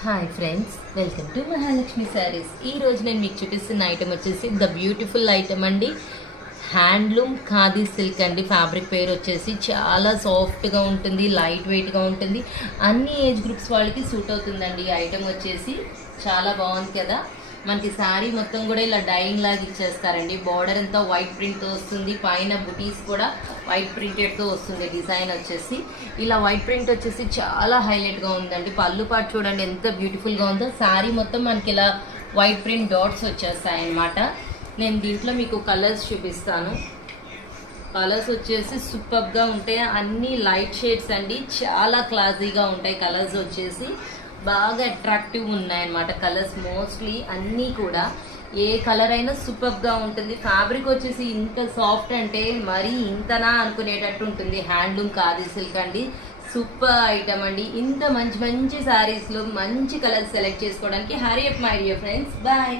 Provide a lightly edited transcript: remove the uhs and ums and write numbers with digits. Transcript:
Hi friends, welcome to Mahalakshmi saris. ఈరోజు నేను మీకు చూపిస్తున్న ఐటమ్ వచ్చేసి ద బ్యూటిఫుల్ ఐటమ్ అండి. హ్యాండ్లూమ్ ఖాదీ సిల్క్ అండి. ఫ్యాబ్రిక్ పేరు వచ్చేసి చాలా సాఫ్ట్గా ఉంటుంది, లైట్ వెయిట్గా ఉంటుంది. అన్ని ఏజ్ గ్రూప్స్ వాళ్ళకి సూట్ అవుతుందండి. ఈ ఐటమ్ వచ్చేసి చాలా బాగుంది కదా. మనకి శారీ మొత్తం కూడా ఇలా డైయింగ్ లాగా ఇచ్చేస్తారండి. బార్డర్ అంతా వైట్ ప్రింట్తో వస్తుంది, పైన బుటీస్ కూడా వైట్ ప్రింటెడ్తో వస్తుంది. డిజైన్ వచ్చేసి ఇలా వైట్ ప్రింట్ వచ్చేసి చాలా హైలైట్గా ఉందండి. పళ్ళు పాటు చూడండి ఎంత బ్యూటిఫుల్గా ఉందో. శారీ మొత్తం మనకి ఇలా వైట్ ప్రింట్ డాట్స్ వచ్చేస్తాయి అన్నమాట. నేను దీంట్లో మీకు కలర్స్ చూపిస్తాను. కలర్స్ వచ్చేసి సూపర్గా ఉంటాయి. అన్ని లైట్ షేడ్స్ అండి, చాలా క్లాసీగా ఉంటాయి. కలర్స్ వచ్చేసి బాగా అట్రాక్టివ్ ఉన్నాయన్నమాట. కలర్స్ మోస్ట్లీ అన్నీ కూడా ఏ కలర్ అయినా సూపర్గా ఉంటుంది. ఫ్యాబ్రిక్ వచ్చేసి ఇంత సాఫ్ట్ అంటే మరీ ఇంతనా అనుకునేటట్టు ఉంటుంది. హ్యాండ్లూమ్ ఖాదీ సిల్క్ అండి. సూపర్ ఐటమ్ అండి. ఇంత మంచి మంచి శారీస్లో మంచి కలర్స్ సెలెక్ట్ చేసుకోవడానికి hurry up my dear friends. Bye.